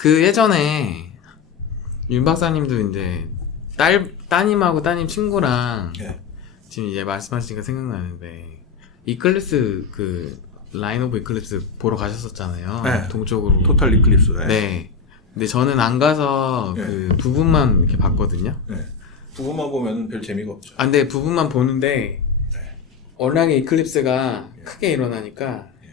그 예전에 윤 박사님도 이제 따님하고 따님 친구랑 네. 지금 이제 말씀하시니까 생각나는데 이클립스 그 라인 오브 이클립스 보러 가셨었잖아요. 네. 동쪽으로. 토탈 이클립스. 네. 근데 저는 안 가서 네. 그 부분만 이렇게 봤거든요. 네. 부분만 보면 별 재미가 없죠. 아, 근데 부분만 보는데 네. 워낙에 이클립스가 네. 크게 일어나니까 네.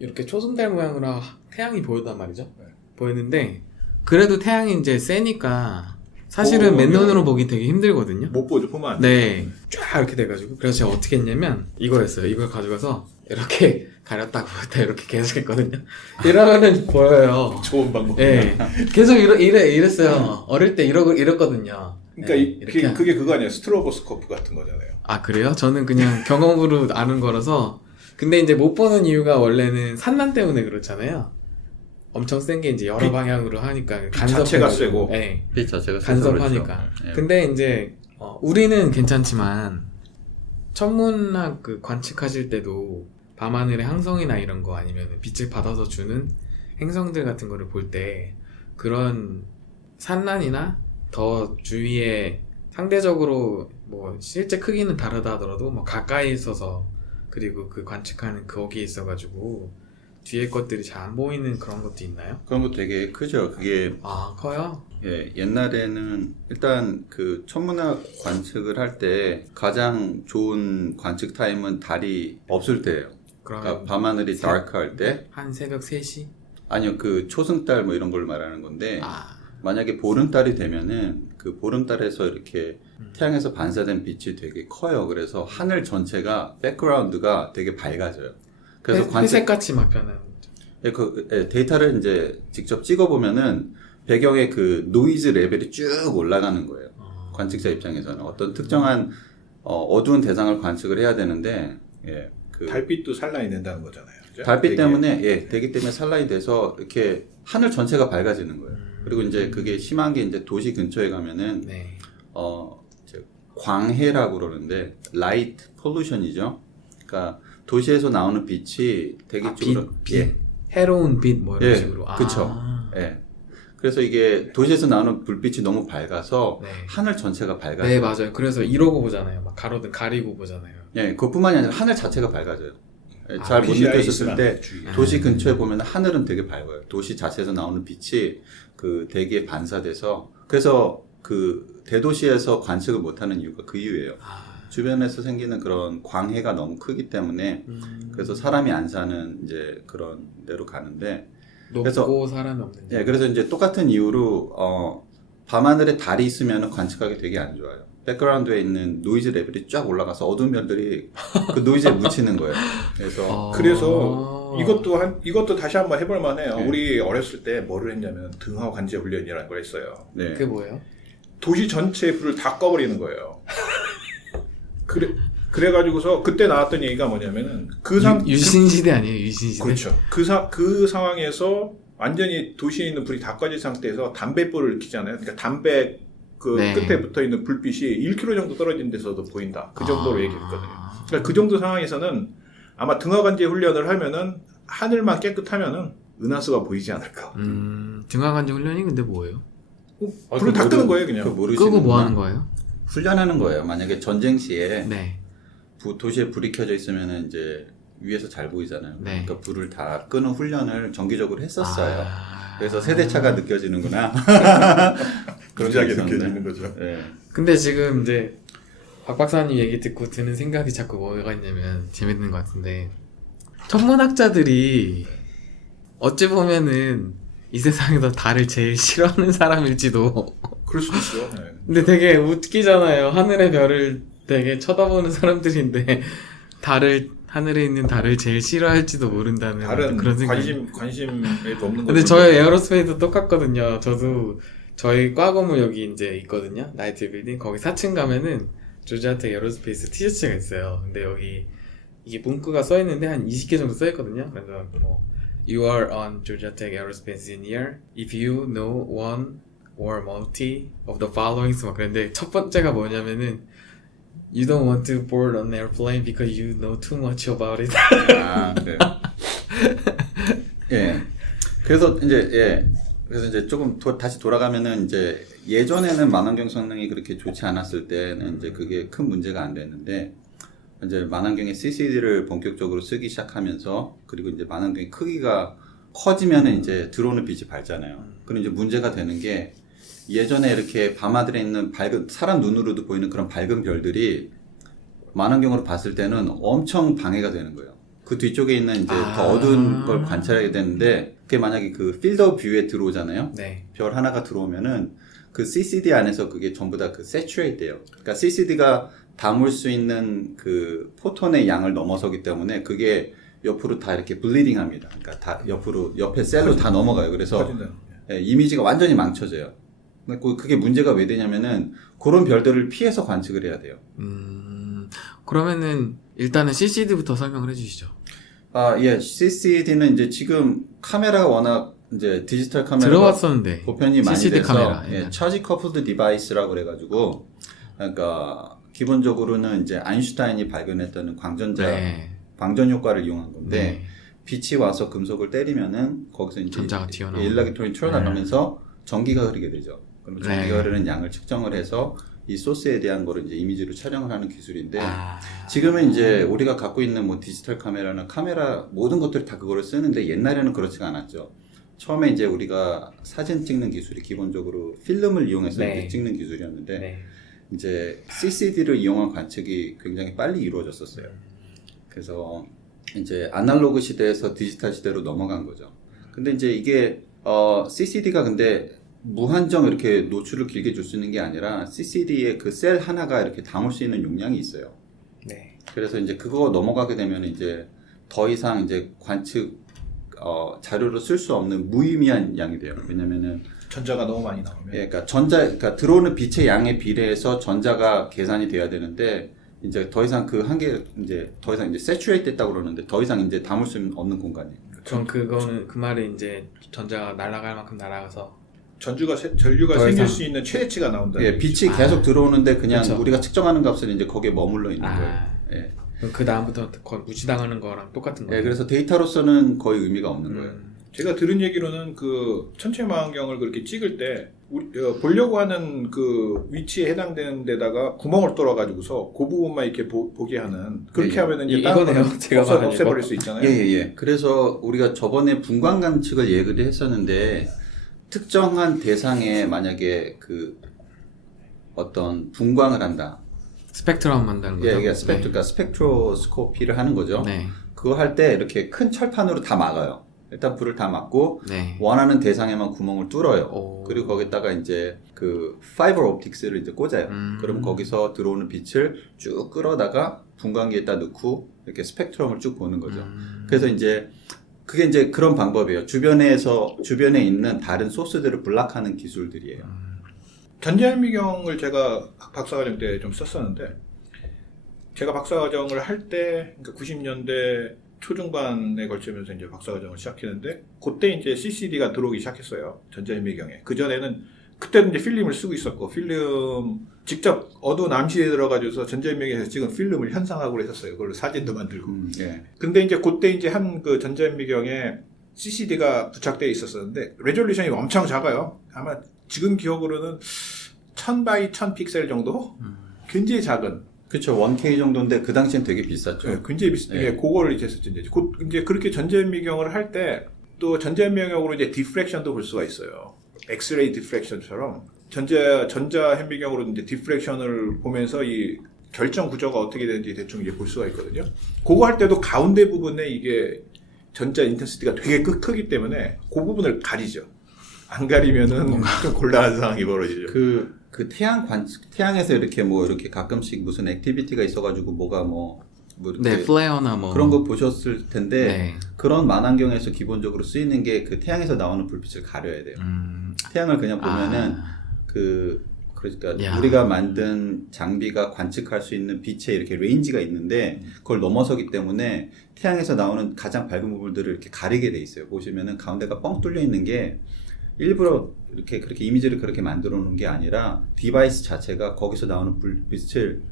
이렇게 초승달 모양으로 태양이 보였단 말이죠. 네. 보였는데 그래도 태양이 이제 세니까 사실은 보면- 맨눈으로 보기 되게 힘들거든요. 못 보죠. 보면 안 돼. 네, 쫙 이렇게 돼가지고 그래서 제가 어떻게 했냐면 이거였어요. 이걸 가져가서 이렇게 가렸다 보였다 이렇게 계속 했거든요. 이러면은 보여요. 좋은 방법. 네, 계속 이랬어요. 어릴 때 이랬거든요. 그러니까 네, 이렇게 그게 그거 아니에요. 스트로보스코프 같은 거잖아요. 아, 그래요? 저는 그냥 경험으로 아는 거라서. 근데 이제 못 보는 이유가 원래는 산란 때문에 그렇잖아요. 엄청 센 게 이제 여러 빛 방향으로 하니까 자체가 세고. 네, 빛 자체가 간섭하니까. 네. 근데 이제 우리는 괜찮지만 천문학 그 관측하실 때도 밤하늘의 항성이나 이런 거 아니면 빛을 받아서 주는 행성들 같은 거를 볼 때 그런 산란이나 더 주위에 상대적으로 뭐 실제 크기는 다르다 하더라도 뭐 가까이 있어서 그리고 그 관측하는 거기에 있어가지고 뒤에 것들이 잘 안 보이는 그런 것도 있나요? 그런 것도 되게 크죠. 그게 아, 커요? 옛날에는 일단 그 천문학 관측을 할 때 가장 좋은 관측 타임은 달이 없을 때예요. 그러면 그러니까 밤하늘이 다크할 때 한 새벽 3시? 아니요 그 초승달 뭐 이런 걸 말하는 건데 아, 만약에 보름달이 되면은 그 보름달에서 이렇게 태양에서 반사된 빛이 되게 커요. 그래서 하늘 전체가 백그라운드가 되게 밝아져요. 그래서 회색같이 막 변하는 거죠. 데이터를 이제 직접 찍어보면은 배경에 그 노이즈 레벨이 쭉 올라가는 거예요. 관측자 입장에서는 어떤 특정한 어두운 대상을 관측을 해야 되는데 그 달빛도 산란이 된다는 거잖아요. 그죠? 달빛 되게. 때문에 대기 때문에 산란이 돼서 이렇게 하늘 전체가 밝아지는 거예요. 그리고 이제 그게 심한 게 이제 도시 근처에 가면은 네. 이제 광해라고 그러는데 라이트 폴루션이죠. 그러니까 도시에서 나오는 빛이 대기 쪽으로 빛. 해로운 빛 뭐 이런 예, 식으로. 그쵸. 아. 예. 그래서 이게 도시에서 나오는 불빛이 너무 밝아서 네. 하늘 전체가 밝아져요. 네, 맞아요. 그래서 이러고 보잖아요. 막 가로등 가리고 보잖아요. 예, 그것뿐만이 아니라 하늘 자체가 밝아져요. 잘 못 PCI 느꼈을 있으면 때 주의. 도시 근처에 보면 하늘은 되게 밝아요. 도시 자체에서 나오는 빛이 그 대기에 반사돼서 그래서 그 대도시에서 관측을 못하는 이유가 그 이유예요. 주변에서 생기는 그런 광해가 너무 크기 때문에 그래서 사람이 안 사는 이제 그런 데로 가는데 높고 그래서- 사람이 없는 데. 예, 그래서 이제 똑같은 이유로 밤하늘에 달이 있으면 관측하기 되게 안 좋아요. 백그라운드에 있는 노이즈 레벨이 쫙 올라가서 어두운 별들이 그 노이즈에 묻히는 거예요. 그래서 그래서 이것도 다시 한번 해볼 만해요. 네. 우리 어렸을 때 뭐를 했냐면 등하 관제 훈련이라는 걸 했어요. 네. 그게 뭐예요? 도시 전체의 불을 다 꺼버리는 거예요. 그래가지고서 그때 나왔던 얘기가 뭐냐면은 유신시대 아니에요? 유신시대? 그렇죠. 그 상황에서 완전히 도시에 있는 불이 다 꺼진 상태에서 담뱃불을 켜잖아요. 그러니까 담배 그 네. 끝에 붙어 있는 불빛이 1km 정도 떨어진 데서도 보인다. 그 정도로 얘기했거든요. 아. 그러니까 그 정도 상황에서는 아마 등하관제 훈련을 하면은 하늘만 깨끗하면은 은하수가 보이지 않을까. 등하관제 훈련이 근데 뭐예요? 불을 다 끄는 거예요, 그냥. 끄고 뭐 하는 거예요? 훈련하는 거예요. 만약에 전쟁 시에 네. 도시에 불이 켜져 있으면은 이제 위에서 잘 보이잖아요. 네. 그러니까 불을 다 끄는 훈련을 정기적으로 했었어요. 아. 그래서 세대차가 느껴지는구나. 무지하게 있었는데. 느껴지는 거죠. 네. 근데 지금 이제 박 박사님 얘기 듣고 드는 생각이 자꾸 뭐가 있냐면 재밌는 것 같은데 천문학자들이 어찌 보면은 이 세상에서 달을 제일 싫어하는 사람일지도. 그럴 수도 있죠. 네. 근데 되게 웃기잖아요. 하늘의 별을 되게 쳐다보는 사람들인데 하늘에 있는 달을 제일 싫어할지도 모른다는 다른 그런 생각이. 관심에도 없는 거죠. 근데 저희 에어로스페이스도 똑같거든요. 저도 저희 과 건물 여기 이제 있거든요. 나이트 빌딩. 거기 4층 가면은 조지아텍 에어로스페이스 티셔츠가 있어요. 근데 여기 이게 문구가 써 있는데 한 20개 정도 써 있거든요. 그래서 뭐 You are on Georgia Tech Aerospace Engineer. If you know one or multi of the following. 막 그런데 첫 번째가 뭐냐면은 You don't want to board an airplane because you know too much about it. 아, 그래요. 예. 그래서 이제 그래서 이제 조금 다시 돌아가면은 이제 예전에는 망원경 성능이 그렇게 좋지 않았을 때는 이제 그게 큰 문제가 안 됐는데 이제 망원경에 CCD를 본격적으로 쓰기 시작하면서 그리고 이제 망원경의 크기가 커지면은 이제 들어오는 빛이 밝잖아요. 그럼 이제 문제가 되는 게 예전에 이렇게 밤하늘에 있는 밝은 사람 눈으로도 보이는 그런 밝은 별들이 망원경으로 봤을 때는 엄청 방해가 되는 거예요. 그 뒤쪽에 있는 이제 더 어두운 걸 관찰하게 되는데 그게 만약에 그 필드 오브 뷰에 들어오잖아요. 네. 별 하나가 들어오면은 그 CCD 안에서 그게 전부 다 그 세츄레이트 돼요. 그러니까 CCD가 담을 수 있는 그 포톤의 양을 넘어서기 때문에 그게 옆으로 다 이렇게 블리딩 합니다. 그러니까 다 옆에 셀로 다 넘어가요. 그래서 예, 이미지가 완전히 망쳐져요. 그게 문제가 왜 되냐면은 그런 별들을 피해서 관측을 해야 돼요. 그러면은 일단은 CCD부터 설명을 해주시죠. 예, CCD는 이제 지금 카메라가 워낙 이제 디지털 카메라가 들어왔었는데 보편이 많이 CCD 돼서 카메라, 예, 차지 커플드 디바이스라고 그래가지고 그러니까 기본적으로는 이제 아인슈타인이 발견했던 광전 효과를 이용한 건데 네. 빛이 와서 금속을 때리면은 거기서 이제 전자가 튀어나오고 일렉트론이 튀어나가면서 전기가 흐르게 되죠. 그럼 전기가 네. 흐르는 양을 측정을 해서 이 소스에 대한 거를 이제 이미지로 촬영을 하는 기술인데 아. 지금은 이제 우리가 갖고 있는 뭐 디지털 카메라나 카메라 모든 것들이 다 그거를 쓰는데 옛날에는 그렇지가 않았죠. 처음에 이제 우리가 사진 찍는 기술이 기본적으로 필름을 이용해서 네. 이제 찍는 기술이었는데 네. 이제 CCD를 이용한 관측이 굉장히 빨리 이루어졌었어요. 그래서 이제 아날로그 시대에서 디지털 시대로 넘어간 거죠. 근데 이제 이게 CCD가 근데 무한정 이렇게 노출을 길게 줄 수 있는 게 아니라 CCD의 그 셀 하나가 이렇게 담을 수 있는 용량이 있어요. 네. 그래서 이제 그거 넘어가게 되면 이제 더 이상 이제 관측 자료로 쓸 수 없는 무의미한 양이 돼요. 왜냐면은 전자가 너무 많이 나오면. 예, 그러니까 들어오는 빛의 양에 비례해서 전자가 계산이 돼야 되는데 이제 더 이상 그 한계 이제 더 이상 이제 세츄레이트 됐다고 그러는데 더 이상 이제 담을 수 없는 공간이에요. 그럼 그거는 그 말이 이제 전자가 날아갈 만큼 날아가서 전류가 더 생길 이상. 수 있는 최대치가 나온다. 예, 빛이 계속 들어오는데 그냥 그쵸. 우리가 측정하는 값은 이제 거기에 머물러 있는 거예요. 예. 그럼 그 다음부터 거의 무시당하는 거랑 똑같은 거예요. 예, 그래서 데이터로서는 거의 의미가 없는 거예요. 제가 들은 얘기로는 그 천체 망원경을 그렇게 찍을 때 보려고 하는 그 위치에 해당되는 데다가 구멍을 뚫어가지고서 그 부분만 이렇게 보게 하는 그렇게 예, 하면은 이제 이거네요. 제가 말한 없애버릴 이거. 수 있잖아요. 예. 그래서 우리가 저번에 분광 관측을 얘기를 했었는데 특정한 대상에 만약에 그 어떤 분광을 한다. 스펙트럼 만드는 거죠. 예, 그러니까 스펙트로스코피를 하는 거죠. 네. 그거 할 때 이렇게 큰 철판으로 다 막아요. 일단 불을 다 막고 네. 원하는 대상에만 구멍을 뚫어요. 오. 그리고 거기다가 이제 그 파이버 옵틱스를 이제 꽂아요. 그럼 거기서 들어오는 빛을 쭉 끌어다가 분광기에다 넣고 이렇게 스펙트럼을 쭉 보는 거죠. 그래서 이제 그게 이제 그런 방법이에요. 주변에 있는 다른 소스들을 블락하는 기술들이에요. 전자현미경을 제가 박사과정 때 좀 썼었는데 제가 박사과정을 할 때 그러니까 90년대 초중반에 걸치면서 이제 박사과정을 시작했는데 그때 이제 CCD가 들어오기 시작했어요. 전자현미경에. 그전에는 그때는 이제 필름을 쓰고 있었고 필름 직접 어두운 암시에 들어가지고서 전자현미경에서 찍은 필름을 현상하고 그랬었어요. 그걸로 사진도 만들고. 예. 근데 이제 그때 이제 한 그 전자현미경에 CCD가 부착되어 있었었는데 레졸루션이 엄청 작아요. 아마 지금 기억으로는 1000x1000 픽셀 정도? 굉장히 작은. 그렇죠. 1K 정도인데 그 당시엔 되게 비쌌죠. 네, 굉장히 네. 그거를 이제 했었죠. 이제 그렇게 전자현미경을 할 때 또 전자현미경으로 이제 디프렉션도 볼 수가 있어요. 엑스레이 디프렉션처럼 전자현미경으로 이제 디프렉션을 보면서 이 결정 구조가 어떻게 되는지 대충 이제 볼 수가 있거든요. 그거 할 때도 가운데 부분에 이게 전자 인텐시티가 되게 크기 때문에 그 부분을 가리죠. 안 가리면은 좀 곤란한 상황이 벌어지죠. 그 태양에서 이렇게 뭐 이렇게 가끔씩 무슨 액티비티가 있어가지고 뭐가 뭐 이렇게 네, 플레어나 뭐 그런 거 보셨을 텐데 네. 그런 만안경에서 기본적으로 쓰이는 게 그 태양에서 나오는 불빛을 가려야 돼요. 태양을 그냥 보면은 그러니까 야. 우리가 만든 장비가 관측할 수 있는 빛의 이렇게 레인지가 있는데 그걸 넘어서기 때문에 태양에서 나오는 가장 밝은 부분들을 이렇게 가리게 돼 있어요. 보시면은 가운데가 뻥 뚫려 있는 게 일부러 이렇게 그렇게 이미지를 그렇게 만들어 놓은 게 아니라 디바이스 자체가 거기서 나오는 불빛을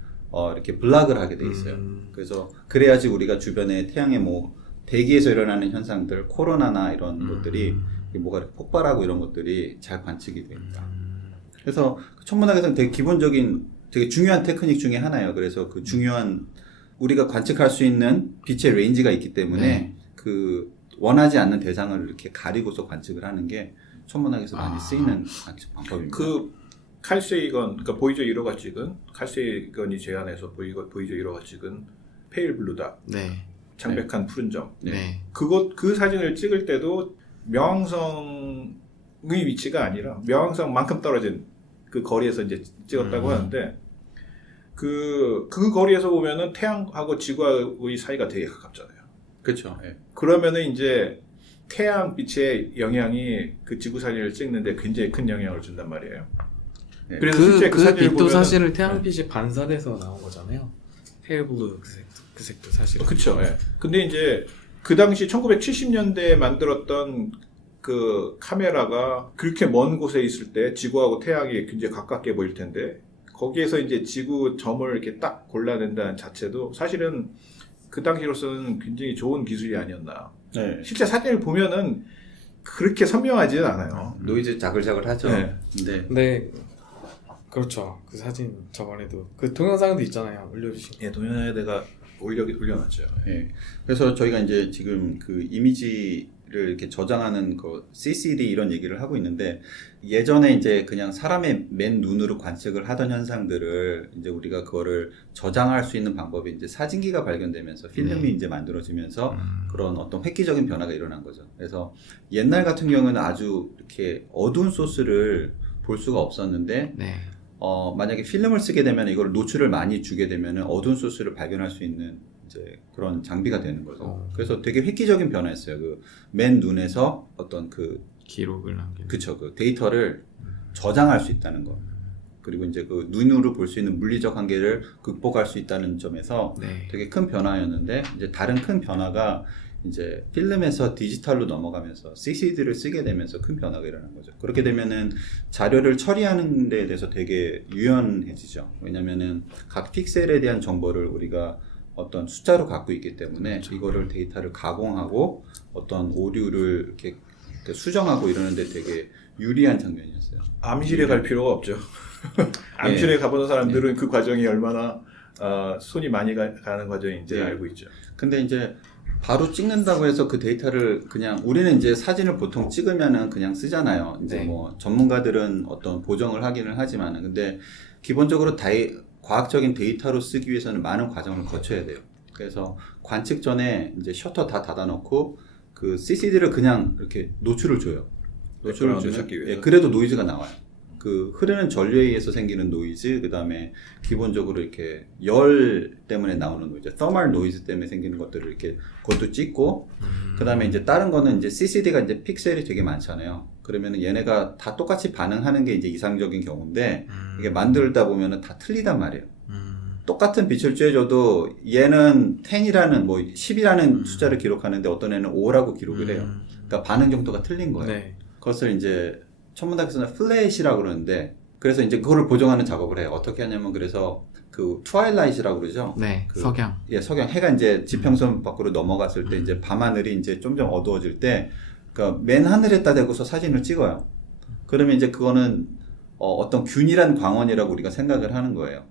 이렇게 블락을 하게 돼 있어요. 그래서 그래야지 우리가 주변에 태양의 뭐 대기에서 일어나는 현상들, 코로나나 이런 것들이 뭐가 이렇게 폭발하고 이런 것들이 잘 관측이 됩니다. 그래서 천문학에서는 되게 기본적인, 되게 중요한 테크닉 중에 하나예요. 그래서 그 중요한 우리가 관측할 수 있는 빛의 레인지가 있기 때문에 네. 그 원하지 않는 대상을 이렇게 가리고서 관측을 하는 게 천문학에서 많이 쓰이는 관측 방법입니다. 그 칼세이건, 그러니까 보이저 1호가 찍은 칼세이건이 제안해서 보이저 1호가 찍은 페일 블루다, 네. 창백한 푸른 점. 네. 그 사진을 찍을 때도 명왕성의 위치가 아니라 명왕성만큼 떨어진 그 거리에서 이제 찍었다고 하는데 그 거리에서 보면은 태양하고 지구의 사이가 되게 가깝잖아요. 그렇죠. 예. 그러면은 이제 태양 빛의 영향이 그 지구 사진을 찍는데 굉장히 큰 영향을 준단 말이에요. 네. 그래서 그 실제 그 사진을 빛도 보면은- 사실은 태양빛이 반사돼서 나온 거잖아요. 페일블루 그 색도 사실은. 그렇죠. 예. 근데 이제 그 당시 1970년대에 만들었던 그 카메라가 그렇게 먼 곳에 있을 때 지구하고 태양이 굉장히 가깝게 보일 텐데 거기에서 이제 지구 점을 이렇게 딱 골라낸다는 자체도 사실은 그 당시로서는 굉장히 좋은 기술이 아니었나. 네. 실제 사진을 보면은 그렇게 선명하지는 않아요. 노이즈 자글자글하죠. 네. 근데 네. 그렇죠. 그 사진 저번에도 그 동영상도 있잖아요. 올려주신. 예, 동영상에 내가 올려놨죠. 예. 그래서 저희가 이제 지금 그 이미지를 이렇게 저장하는 그 CCD 이런 얘기를 하고 있는데 예전에 이제 그냥 사람의 맨 눈으로 관측을 하던 현상들을 이제 우리가 그거를 저장할 수 있는 방법이 이제 사진기가 발견되면서 필름이 이제 만들어지면서 그런 어떤 획기적인 변화가 일어난 거죠. 그래서 옛날 같은 경우는 아주 이렇게 어두운 소스를 볼 수가 없었는데 네. 만약에 필름을 쓰게 되면 이걸 노출을 많이 주게 되면 어두운 소스를 발견할 수 있는 이제 그런 장비가 되는 거죠. 그래서 되게 획기적인 변화였어요. 그 맨 눈에서 어떤 그 기록을 남기는. 그쵸 그 데이터를 저장할 수 있다는 거. 그리고 이제 그 눈으로 볼 수 있는 물리적 한계를 극복할 수 있다는 점에서 네. 되게 큰 변화였는데 이제 다른 큰 변화가 이제 필름에서 디지털로 넘어가면서 CCD를 쓰게 되면서 큰 변화가 일어난 거죠. 그렇게 되면은 자료를 처리하는 데 대해서 되게 유연해지죠. 왜냐면은 각 픽셀에 대한 정보를 우리가 어떤 숫자로 갖고 있기 때문에 이거를 데이터를 가공하고 어떤 오류를 이렇게 수정하고 이러는데 되게 유리한 장면이었어요. 암실에 갈 필요가 없죠. 암실에 가보는 사람들은 그 과정이 얼마나 손이 많이 가는 과정인지 네. 알고 있죠. 근데 이제 바로 찍는다고 해서 그 데이터를 그냥 우리는 이제 사진을 보통 찍으면은 그냥 쓰잖아요. 이제 네. 뭐 전문가들은 어떤 보정을 하기는 하지만은 근데 기본적으로 과학적인 데이터로 쓰기 위해서는 많은 과정을 거쳐야 돼요. 그래서 관측 전에 이제 셔터 다 닫아놓고 그 CCD를 그냥 이렇게 노출을 줘요. 노출을 백그라운드 주면 찾기 위해서. 예, 그래도 노이즈가 나와요. 그 흐르는 전류에 의해서 생기는 노이즈, 그 다음에 기본적으로 이렇게 열 때문에 나오는 노이즈, 서멀 노이즈 때문에 생기는 것들을 이렇게 그것도 찍고, 그 다음에 이제 다른 거는 이제 CCD가 이제 픽셀이 되게 많잖아요. 그러면은 얘네가 다 똑같이 반응하는 게 이제 이상적인 경우인데, 이게 만들다 보면은 다 틀리단 말이에요. 똑같은 빛을 쬐줘도 얘는 10이라는 뭐 10이라는 숫자를 기록하는데 어떤 애는 5라고 기록을 해요. 그러니까 반응 정도가 틀린 거예요. 네. 그것을 이제 천문학에서는 플래시라고 그러는데 그래서 이제 그거를 보정하는 작업을 해요. 어떻게 하냐면 그래서 그 트와일라이트라고 그러죠. 네. 그 석양. 예, 석양 해가 이제 지평선 밖으로 넘어갔을 때 이제 밤하늘이 이제 점점 어두워질 때 그러니까 맨 하늘에다 대고서 사진을 찍어요. 그러면 이제 그거는 어떤 균일한 광원이라고 우리가 생각을 하는 거예요.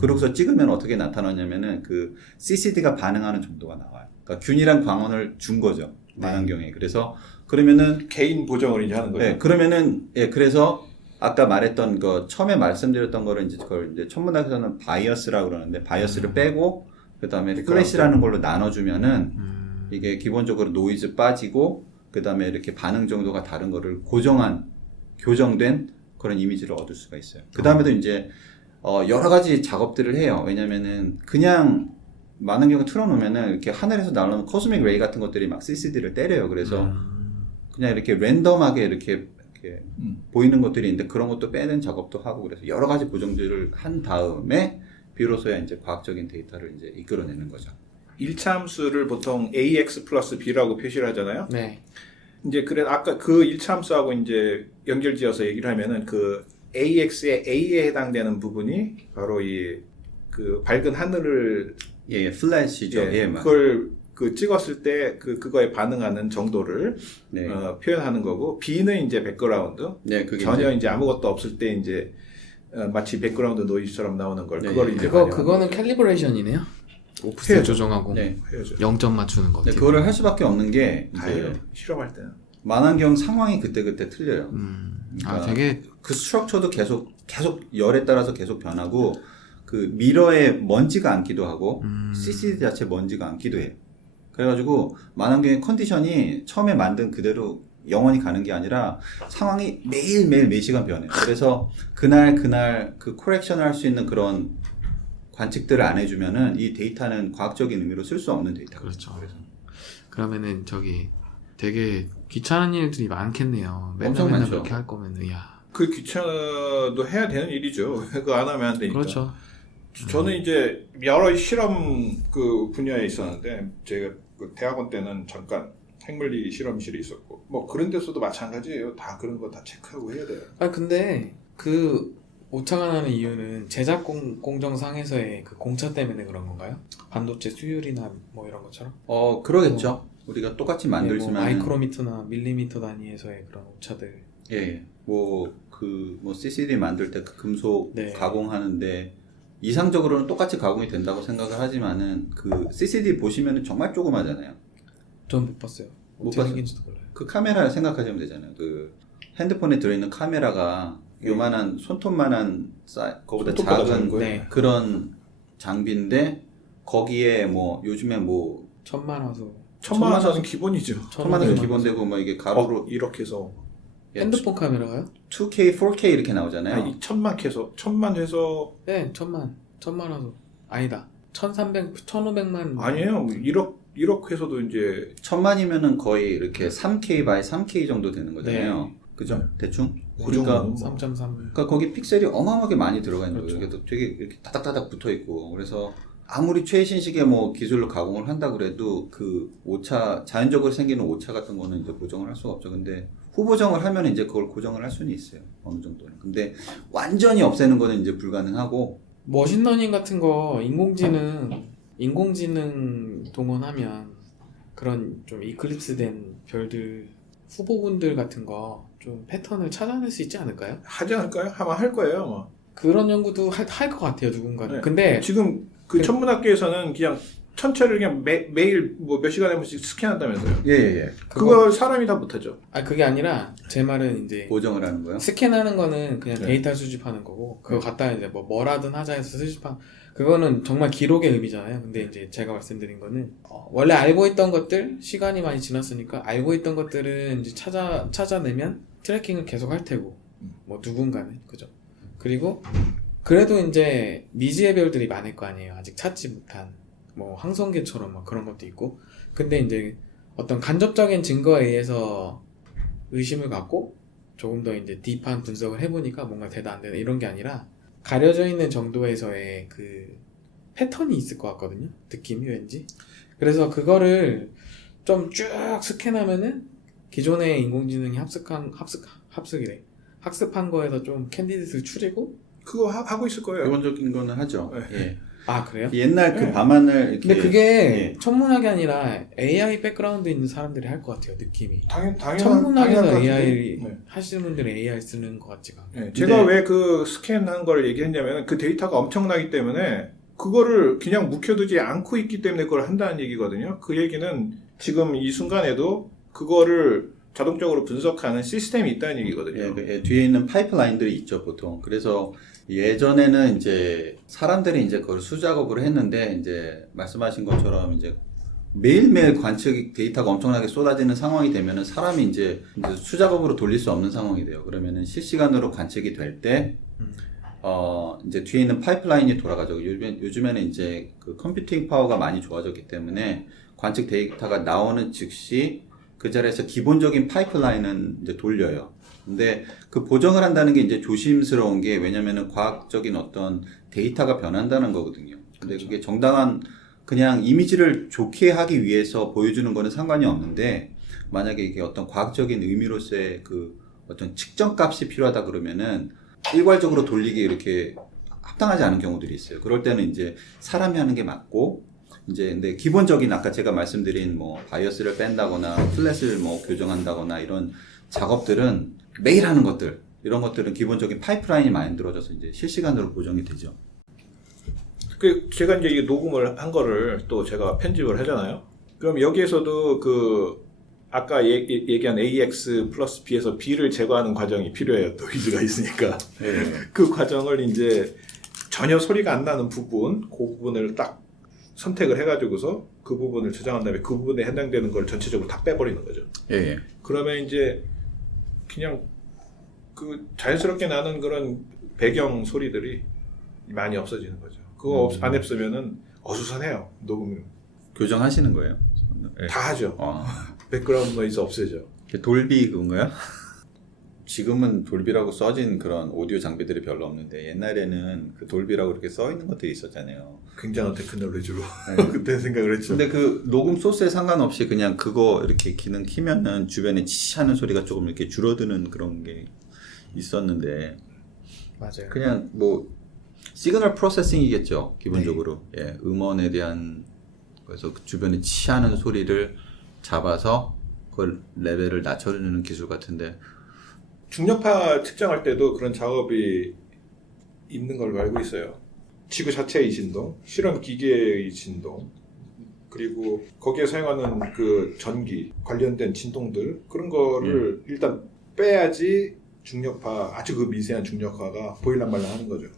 그러고서 찍으면 어떻게 나타나냐면은 그 CCD가 반응하는 정도가 나와요. 그러니까 균일한 광원을 준 거죠. 망원경에. 그래서 그러면은 개인 보정을 이제 하는 거죠. 네, 그러면은 예, 그래서 아까 말했던 거 처음에 말씀드렸던 거를 이제 그걸 이제 천문학에서는 바이어스라고 그러는데 바이어스를 빼고 그다음에 플래시라는 걸로 나눠주면은 이게 기본적으로 노이즈 빠지고 그다음에 이렇게 반응 정도가 다른 거를 교정된 그런 이미지를 얻을 수가 있어요. 그다음에도 이제 여러 가지 작업들을 해요. 왜냐면은 그냥 망원경을 틀어놓으면은 이렇게 하늘에서 나오는 코스믹 레이 같은 것들이 막 CCD를 때려요. 그래서 그냥 이렇게 랜덤하게 이렇게 보이는 것들이 있는데 그런 것도 빼는 작업도 하고 그래서 여러 가지 보정들을 한 다음에 비로소야 이제 과학적인 데이터를 이제 이끌어내는 거죠. 1차 함수를 보통 AX 플러스 B라고 표시를 하잖아요. 네. 이제 그래 아까 그 1차 함수하고 이제 연결지어서 얘기를 하면은 그 AX의 A에 해당되는 부분이 바로 이 그 밝은 하늘을 예, 플래시죠. 예, 그걸 그 찍었을 때 그거에 반응하는 정도를 네. 표현하는 거고 B는 이제 백그라운드. 네, 그게 전혀 이제 아무것도 없을 때 이제 마치 백그라운드 노이즈처럼 나오는 걸 네. 그거를 이제 그거는 캘리브레이션이네요. 오프셋 해야죠. 조정하고 네. 해야죠. 0점 맞추는 거. 네, 그거를 할 수밖에 없는 게 다 해요. 이제 실험할 때는. 만환경 상황이 그때그때 틀려요. 아, 되게 그 스트럭처도 계속 열에 따라서 계속 변하고 그 미러에 먼지가 앉기도 하고 CCD 자체 먼지가 앉기도 해요. 그래가지고 만환경의 컨디션이 처음에 만든 그대로 영원히 가는 게 아니라 상황이 매일매일 매시간 변해요. 그래서 그날 그 코렉션을 할 수 있는 그런 관측들을 안 해주면은 이 데이터는 과학적인 의미로 쓸 수 없는 데이터가 그렇죠. 그러면은 저기 되게 귀찮은 일들이 많겠네요. 엄청 맨날 많죠. 그렇게 할 거면은 야. 그 귀찮아도 해야 되는 일이죠. 그거 안 하면 안 되니까. 그렇죠. 저는 이제 여러 실험 그 분야에 있었는데 제가 그 대학원 때는 잠깐 핵물리 실험실에 있었고 뭐 그런 데서도 마찬가지예요. 다 그런 거 다 체크하고 해야 돼요. 아 근데 그 오차가 나는 이유는 제작 공정상에서의 그 공차 때문에 그런 건가요? 반도체 수율이나 뭐 이런 것처럼? 그러겠죠. 우리가 똑같이 뭐 만들지만 마이크로미터나 밀리미터 단위에서의 그런 오차들. 예, 뭐 CCD 만들 때 그 금속 네. 가공하는데 이상적으로는 똑같이 가공이 된다고 생각을 하지만은 그 CCD 보시면은 정말 조그마잖아요. 전 못 봤어요. 못 어떻게 봤어요? 생긴지도 몰라요. 그 카메라를 생각하시면 되잖아요. 그 핸드폰에 들어있는 카메라가 요만한 손톱만한 그거보다 손톱보다 작은 작은 거예요? 네. 그런 장비인데 거기에 뭐 요즘에 뭐 천만 화소. 천만 원은 기본이죠. 천만 원 기본되고 뭐 이게 가로로 이렇게 해서 핸드폰 카메라가요? 2K, 4K 이렇게 나오잖아요. 아니, 천만 해서 네, 천만 화소. 아니다. 1300, 1500만. 아니에요. 1억 해서도 이제 천만이면은 거의 이렇게 3K by 3K 정도 되는 거잖아요. 네. 그죠? 대충? 그 그러니까, 정도는 뭐. 3.3. 그러니까 거기 픽셀이 어마어마하게 많이 들어가 있는 거예요. 그렇죠. 이게 되게 이렇게 다닥다닥 붙어 있고. 그래서 아무리 최신식의 뭐 기술로 가공을 한다 그래도 그 오차, 자연적으로 생기는 오차 같은 거는 이제 고정을 할 수가 없죠. 근데 후보정을 하면 이제 그걸 고정을 할 수는 있어요. 어느 정도는. 근데 완전히 없애는 거는 이제 불가능하고. 머신러닝 같은 거 인공지능 동원하면 그런 좀 이클립스된 별들 후보군들 같은 거 좀 패턴을 찾아낼 수 있지 않을까요? 하지 않을까요? 아마 할 거예요. 아마. 그런 연구도 할 것 같아요 누군가는. 네. 근데 지금 그 천문학계에서는 그냥 전체를 그냥 매일 뭐 몇 시간에 한 번씩 스캔한다면서요. 예. 그걸 사람이 다 못하죠. 그게 아니라 제 말은 이제 고정을 하는 거요? 스캔하는 거는 그냥 네. 데이터 수집하는 거고 그거 갖다 이제 뭐라든 하자 해서 그거는 정말 기록의 의미잖아요. 근데 이제 제가 말씀드린 거는 원래 알고 있던 것들 시간이 많이 지났으니까 알고 있던 것들은 이제 찾아내면 트래킹을 계속 할 테고 뭐 누군가는 그죠. 그리고 그래도 이제 미지의 별들이 많을 거 아니에요. 아직 찾지 못한 뭐 황성계처럼 막 그런 것도 있고. 근데 이제 어떤 간접적인 증거에 의해서 의심을 갖고 조금 더 이제 딥한 분석을 해보니까 뭔가 되다 안 되다 이런 게 아니라 가려져 있는 정도에서의 그 패턴이 있을 것 같거든요. 느낌이 왠지. 그래서 그거를 좀 쭉 스캔하면은 기존의 인공지능이 합숙이래. 학습한 거에서 좀 캔디데이트를 추리고. 그거 하고 있을 거예요. 기본적인 거는 하죠. 네. 예. 아 그래요? 옛날 그 네. 밤하늘 이렇게. 근데 그게 예. 천문학이 아니라 AI 백그라운드 있는 사람들이 할 것 같아요. 느낌이. 당연한 천문학에서 것 같은데. AI 네. 하시는 분들이 AI 쓰는 것 같지가. 네, 제가 왜 그 스캔한 걸 얘기했냐면 그 데이터가 엄청나기 때문에 그거를 그냥 묵혀두지 않고 있기 때문에 그걸 한다는 얘기거든요. 그 얘기는 지금 이 순간에도 그거를 자동적으로 분석하는 시스템이 있다는 얘기거든요. 예, 뒤에 있는 파이프라인들이 있죠, 보통. 그래서 예전에는 이제 사람들이 이제 그걸 수작업으로 했는데 이제 말씀하신 것처럼 이제 매일매일 관측 데이터가 엄청나게 쏟아지는 상황이 되면은 사람이 이제 수작업으로 돌릴 수 없는 상황이 돼요. 그러면은 실시간으로 관측이 될 때 이제 뒤에 있는 파이프라인이 돌아가죠. 요즘에는 이제 그 컴퓨팅 파워가 많이 좋아졌기 때문에 관측 데이터가 나오는 즉시 그 자리에서 기본적인 파이프라인은 이제 돌려요. 근데 그 보정을 한다는 게 이제 조심스러운 게 왜냐면은 과학적인 어떤 데이터가 변한다는 거거든요. 근데 그렇죠. 그게 정당한 그냥 이미지를 좋게 하기 위해서 보여주는 거는 상관이 없는데 만약에 이게 어떤 과학적인 의미로서의 그 어떤 측정 값이 필요하다 그러면은 일괄적으로 돌리기 이렇게 합당하지 않은 경우들이 있어요. 그럴 때는 이제 사람이 하는 게 맞고 이제 근데 기본적인 아까 제가 말씀드린 뭐 바이어스를 뺀다거나 플랫을 뭐 교정한다거나 이런 작업들은 매일 하는 것들 이런 것들은 기본적인 파이프라인이 만들어져서 이제 실시간으로 보정이 되죠. 그 제가 이제 이 녹음을 한 거를 또 제가 편집을 하잖아요. 그럼 여기에서도 그 아까 얘기한 AX 플러스 B에서 B를 제거하는 과정이 필요해요. 노이즈가 있으니까. 네. 그 과정을 이제 전혀 소리가 안 나는 부분, 그 부분을 딱 선택을 해가지고서 그 부분을 저장한 다음에 그 부분에 해당되는 걸 전체적으로 다 빼버리는 거죠. 예, 예. 그러면 이제 그냥 그 자연스럽게 나는 그런 배경 소리들이 많이 없어지는 거죠. 그거 안 없으면은 어수선해요. 녹음 교정하시는 거예요? 예. 다 하죠. 어. 백그라운드 노이즈 없애죠. 돌비 그건가요? 지금은 돌비라고 써진 그런 오디오 장비들이 별로 없는데 옛날에는 그 돌비라고 이렇게 써 있는 것들이 있었잖아요. 굉장한 테크놀로지로 네. 그때 생각을 했죠. 근데 그 녹음 소스에 상관없이 그냥 그거 이렇게 기능 키면은 주변에 치하는 소리가 조금 이렇게 줄어드는 그런 게 있었는데 맞아요. 그냥 뭐 시그널 프로세싱이겠죠 기본적으로. 예, 음원에 대한 그래서 그 주변에 치하는 소리를 잡아서 그 레벨을 낮춰주는 기술 같은데 중력파 측정할 때도 그런 작업이 있는 걸로 알고 있어요. 지구 자체의 진동, 실험 기계의 진동, 그리고 거기에 사용하는 그 전기 관련된 진동들 그런 거를 일단 빼야지 중력파 아주 그 미세한 중력파가 보일랑말랑 하는 거죠.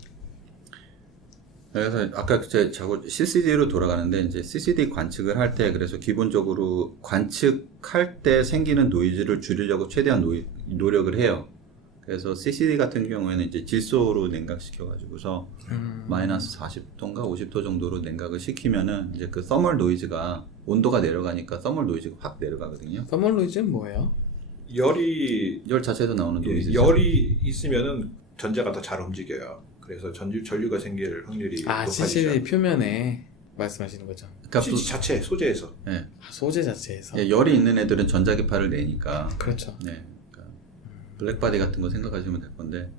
그래서 아까 제가 자꾸 CCD로 돌아가는데 이제 CCD 관측을 할 때 그래서 기본적으로 관측할 때 생기는 노이즈를 줄이려고 최대한 노력을 해요. 그래서 CCD 같은 경우에는 이제 질소로 냉각시켜 가지고서 마이너스 40도인가 50도 정도로 냉각을 시키면은 이제 그 서멀 노이즈가 온도가 내려가니까 서멀 노이즈가 확 내려가거든요. 서멀 노이즈는 뭐예요? 열이 열 자체에서 나오는 노이즈죠. 열이 있으면은 전자가 더 잘 움직여요. 그래서 전류가 생길 확률이 높아지죠. CCD 표면에 말씀하시는 거죠. 그러니까 CCD 자체 소재에서. 예. 소재 자체에서. 예, 열이 있는 애들은 전자기파를 내니까. 그렇죠. 네. 그러니까 블랙바디 같은 거 생각하시면 될 건데.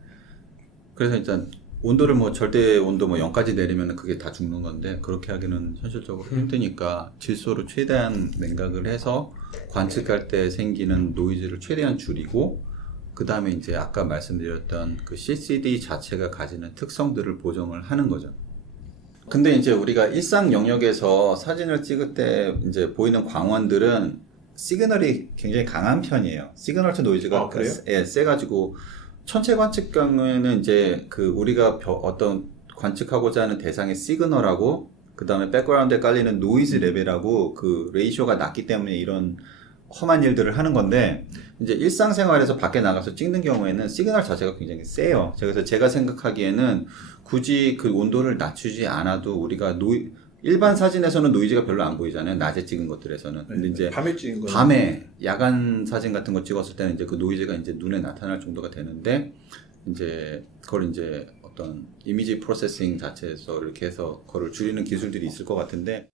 그래서 일단 온도를 뭐 절대 온도 뭐 0까지 내리면 그게 다 죽는 건데 그렇게 하기는 현실적으로 힘드니까 질소로 최대한 냉각을 해서 관측할 때 생기는 노이즈를 최대한 줄이고 그 다음에 이제 아까 말씀드렸던 그 CCD 자체가 가지는 특성들을 보정을 하는 거죠. 근데 이제 우리가 일상 영역에서 사진을 찍을 때 이제 보이는 광원들은 시그널이 굉장히 강한 편이에요. 시그널 투 노이즈가 그래요? 예, 세가지고 천체 관측 경우에는 이제 그 우리가 어떤 관측하고자 하는 대상의 시그널하고 그 다음에 백그라운드에 깔리는 노이즈 레벨하고 그 레이쇼가 낮기 때문에 이런 험한 일들을 하는 건데 이제 일상생활에서 밖에 나가서 찍는 경우에는 시그널 자체가 굉장히 세요. 그래서 제가 생각하기에는 굳이 그 온도를 낮추지 않아도 우리가 일반 사진에서는 노이즈가 별로 안 보이잖아요. 낮에 찍은 것들에서는. 근데 이제 밤에 찍은 거 밤에 야간 사진 같은 거 찍었을 때는 이제 그 노이즈가 이제 눈에 나타날 정도가 되는데 이제 그걸 이제 어떤 이미지 프로세싱 자체에서 이렇게 해서 그걸 줄이는 기술들이 있을 것 같은데